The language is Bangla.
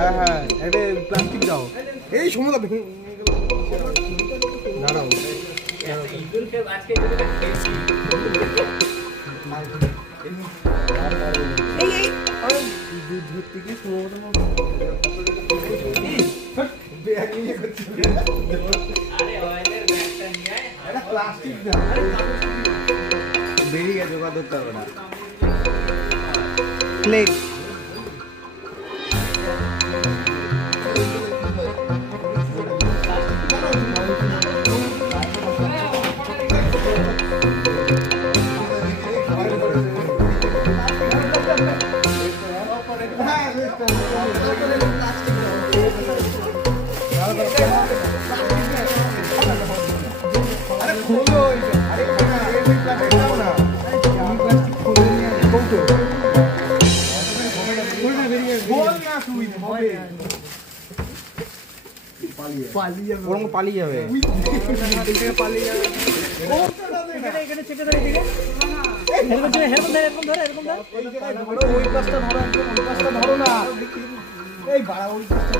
হ্যাঁ হ্যাঁ এটা প্লাস্টিক দাও এই সমুদ্র দাঁড়াও এই এই দুধ ধরতে কি সমুদ্র ব্যাগ নিয়ে করছি আরে অয়েলের ব্যাগটা নিয়ে আয় এটা প্লাস্টিক দাও বেরিয়ে গেছে কথা ধরতে হবে না প্লেট পালিয়ে যাবে ওই কাজটা ধরো না এই বাড়া ওই কাজটা